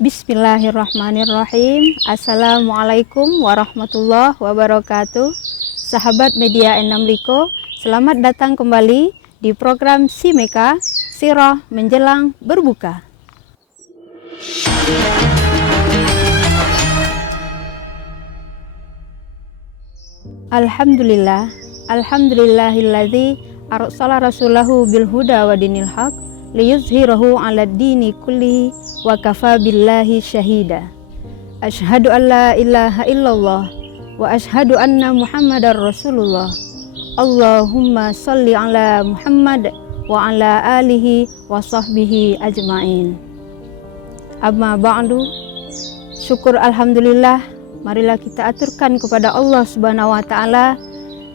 Bismillahirrahmanirrahim. Assalamualaikum warahmatullahi wabarakatuh. Sahabat media Enam Liko, selamat datang kembali di program Simeka, Sirah Menjelang Berbuka. Alhamdulillah, alhamdulillahilladzi arsala rasulahu bil huda wa dinil haq liyuzhirahu 'alad dini kullihi wa kafa billahi syahida. Asyhadu an la ilaha illallah wa asyhadu anna Muhammadar Rasulullah. Allahumma shalli ala Muhammad wa ala alihi wa sahbihi ajmain. Amma ba'du. Syukur alhamdulillah, marilah kita aturkan kepada Allah Subhanahu wa taala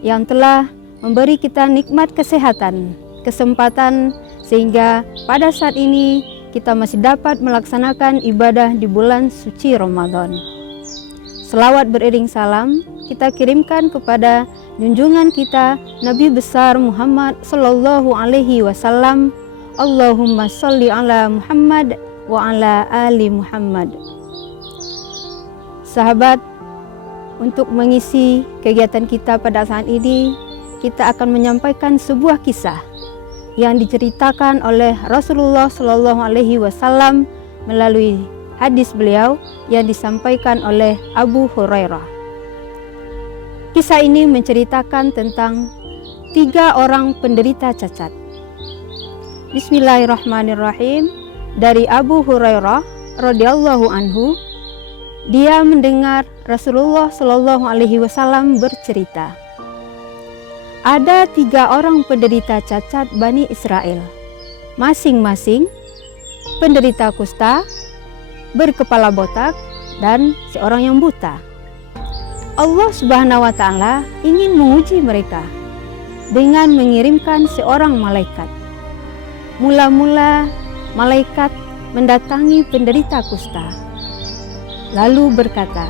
yang telah memberi kita nikmat kesehatan, kesempatan sehingga pada saat ini kita masih dapat melaksanakan ibadah di bulan suci Ramadan. Selawat beriring salam kita kirimkan kepada junjungan kita Nabi besar Muhammad sallallahu alaihi wasallam. Allahumma shalli ala Muhammad wa ala ali Muhammad. Sahabat, untuk mengisi kegiatan kita pada saat ini, kita akan menyampaikan sebuah kisah yang diceritakan oleh Rasulullah Shallallahu Alaihi Wasallam melalui hadis beliau yang disampaikan oleh Abu Hurairah. Kisah ini menceritakan tentang 3 orang penderita cacat. Bismillahirrahmanirrahim. Dari Abu Hurairah radhiyallahu anhu, dia mendengar Rasulullah Shallallahu Alaihi Wasallam bercerita, ada 3 orang penderita cacat Bani Israel, masing-masing penderita kusta, berkepala botak, dan seorang yang buta. Allah Subhanahu wa taala ingin menguji mereka dengan mengirimkan seorang malaikat. Mula-mula malaikat mendatangi penderita kusta, lalu berkata,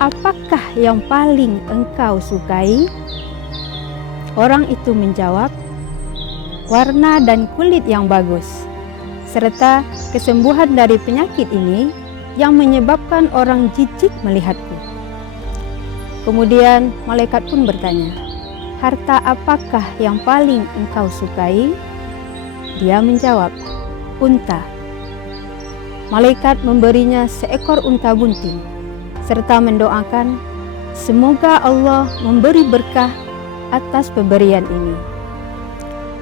"Apakah yang paling engkau sukai?" Orang itu menjawab, "Warna dan kulit yang bagus, serta kesembuhan dari penyakit ini yang menyebabkan orang jijik melihatku." Kemudian malaikat pun bertanya, "Harta apakah yang paling engkau sukai?" Dia menjawab, "Unta." Malaikat memberinya seekor unta bunting, serta mendoakan, semoga Allah memberi berkah atas pemberian ini.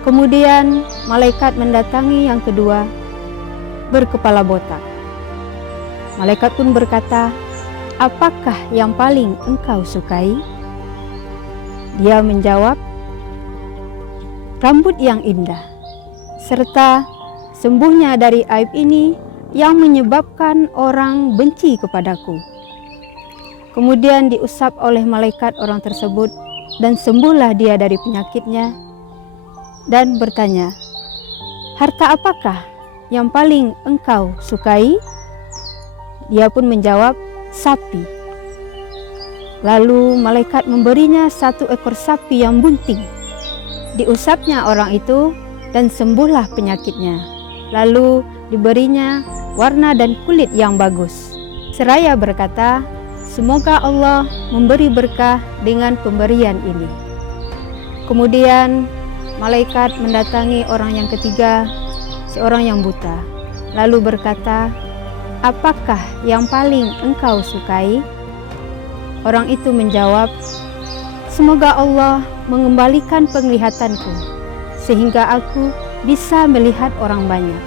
Kemudian malaikat mendatangi yang kedua, berkepala botak. Malaikat pun berkata, "Apakah yang paling engkau sukai?" Dia menjawab, "Rambut yang indah, serta sembuhnya dari aib ini yang menyebabkan orang benci kepadaku." Kemudian diusap oleh malaikat orang tersebut, dan sembuhlah dia dari penyakitnya, dan bertanya, "Harta apakah yang paling engkau sukai?" Dia pun menjawab, "Sapi." Lalu malaikat memberinya 1 ekor sapi yang bunting. Diusapnya orang itu dan sembuhlah penyakitnya. Lalu diberinya warna dan kulit yang bagus. Seraya berkata, semoga Allah memberi berkah dengan pemberian ini. Kemudian malaikat mendatangi orang yang ketiga, seorang yang buta, lalu berkata, "Apakah yang paling engkau sukai?" Orang itu menjawab, "Semoga Allah mengembalikan penglihatanku, sehingga aku bisa melihat orang banyak."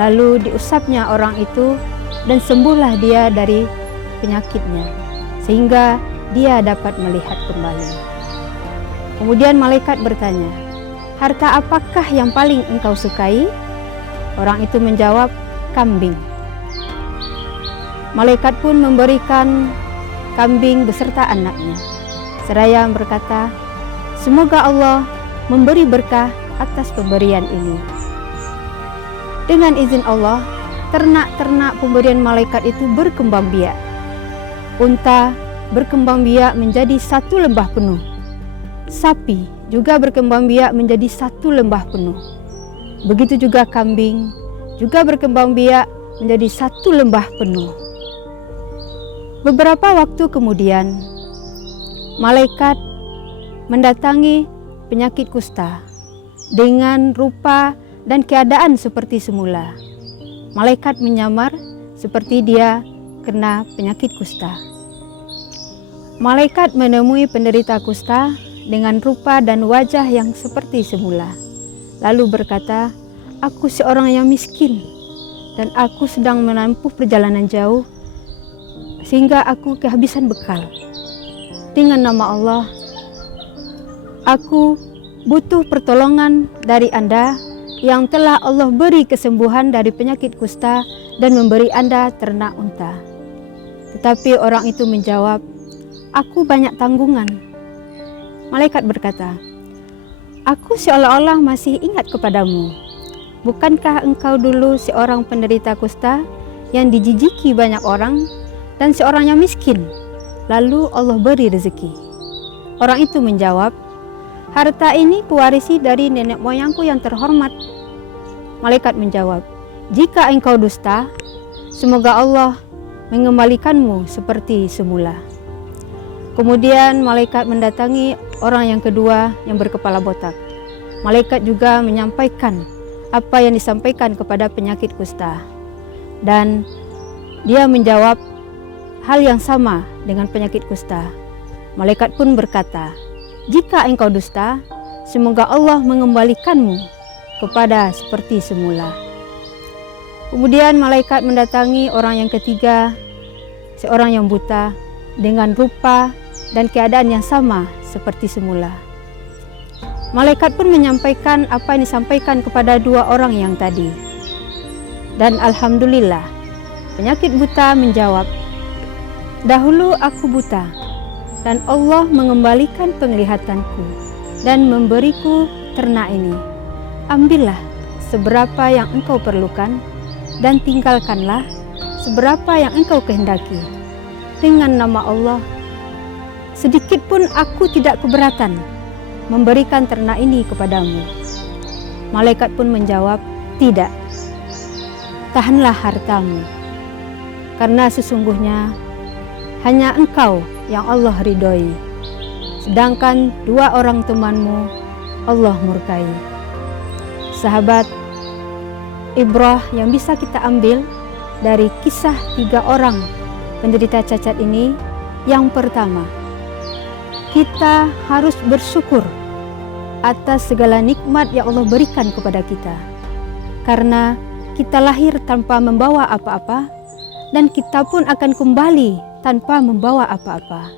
Lalu diusapnya orang itu dan sembuhlah dia dari penyakitnya, sehingga dia dapat melihat kembali. Kemudian malaikat bertanya, "Harta apakah yang paling engkau sukai?" Orang itu menjawab, "Kambing." Malaikat pun memberikan kambing beserta anaknya, seraya berkata, semoga Allah memberi berkah atas pemberian ini. Dengan izin Allah, ternak-ternak pemberian malaikat itu berkembang biak. Unta berkembang biak menjadi 1 lembah penuh. Sapi juga berkembang biak menjadi 1 lembah penuh. Begitu juga kambing juga berkembang biak menjadi satu lembah penuh. Beberapa waktu kemudian, malaikat mendatangi penyakit kusta dengan rupa dan keadaan seperti semula. Malaikat menyamar seperti dia kena penyakit kusta. Malaikat menemui penderita kusta dengan rupa dan wajah yang seperti semula. Lalu berkata, "Aku seorang yang miskin dan aku sedang menempuh perjalanan jauh sehingga aku kehabisan bekal. Dengan nama Allah, aku butuh pertolongan dari Anda yang telah Allah beri kesembuhan dari penyakit kusta dan memberi Anda ternak unta." Tetapi orang itu menjawab, "Aku banyak tanggungan." Malaikat berkata, "Aku seolah-olah masih ingat kepadamu. Bukankah engkau dulu seorang penderita kusta yang dijijiki banyak orang dan seorang yang miskin? Lalu Allah beri rezeki." Orang itu menjawab, "Harta ini kuwarisi dari nenek moyangku yang terhormat." Malaikat menjawab, "Jika engkau dusta, semoga Allah mengembalikanmu seperti semula." Kemudian malaikat mendatangi orang yang kedua yang berkepala botak. Malaikat juga menyampaikan apa yang disampaikan kepada penyakit kusta. Dan dia menjawab hal yang sama dengan penyakit kusta. Malaikat pun berkata, "Jika engkau dusta, semoga Allah mengembalikanmu kepada seperti semula." Kemudian malaikat mendatangi orang yang ketiga, seorang yang buta dengan rupa dan keadaan yang sama seperti semula. Malaikat pun menyampaikan apa yang disampaikan kepada dua orang yang tadi. Dan alhamdulillah, penyakit buta menjawab, "Dahulu aku buta, dan Allah mengembalikan penglihatanku dan memberiku ternak ini. Ambillah seberapa yang engkau perlukan dan tinggalkanlah seberapa yang engkau kehendaki. Dengan nama Allah, sedikit pun aku tidak keberatan memberikan ternak ini kepadamu." Malaikat pun menjawab, "Tidak, tahanlah hartamu, karena sesungguhnya hanya engkau yang Allah ridhoi, sedangkan dua orang temanmu Allah murkai." Sahabat, ibrah yang bisa kita ambil dari kisah tiga orang penderita cacat ini, yang pertama, kita harus bersyukur atas segala nikmat yang Allah berikan kepada kita. Karena kita lahir tanpa membawa apa-apa dan kita pun akan kembali tanpa membawa apa-apa.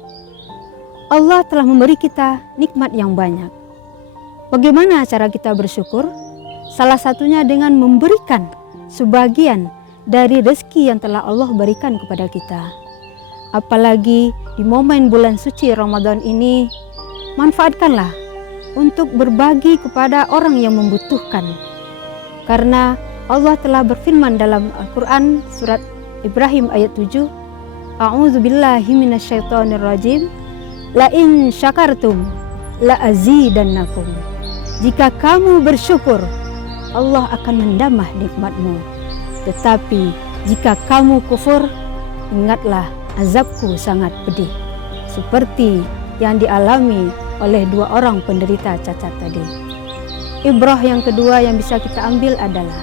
Allah telah memberi kita nikmat yang banyak. Bagaimana cara kita bersyukur? Salah satunya dengan memberikan sebagian dari rezeki yang telah Allah berikan kepada kita. Apalagi di momen bulan suci Ramadan ini, manfaatkanlah untuk berbagi kepada orang yang membutuhkan. Karena Allah telah berfirman dalam Al-Quran surat Ibrahim ayat 7, "A'udzubillahi minasyaitonirrajim, la in syakartum la azidannakum." Jika kamu bersyukur, Allah akan menambah nikmatmu. Tetapi jika kamu kufur, ingatlah azabku sangat pedih, seperti yang dialami oleh dua orang penderita cacat tadi. Ibrah yang kedua yang bisa kita ambil adalah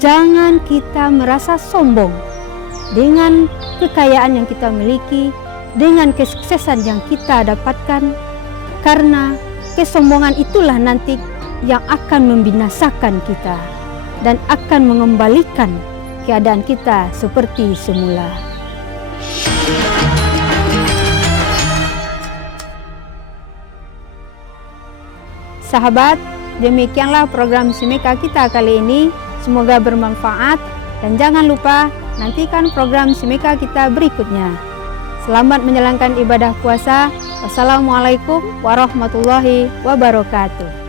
jangan kita merasa sombong dengan kekayaan yang kita miliki, dengan kesuksesan yang kita dapatkan, karena kesombongan itulah nanti yang akan membinasakan kita dan akan mengembalikan keadaan kita seperti semula. Sahabat, demikianlah program Simeka kita kali ini. Semoga bermanfaat dan jangan lupa nantikan program Simeka kita berikutnya. Selamat menjalankan ibadah puasa. Wassalamualaikum warahmatullahi wabarakatuh.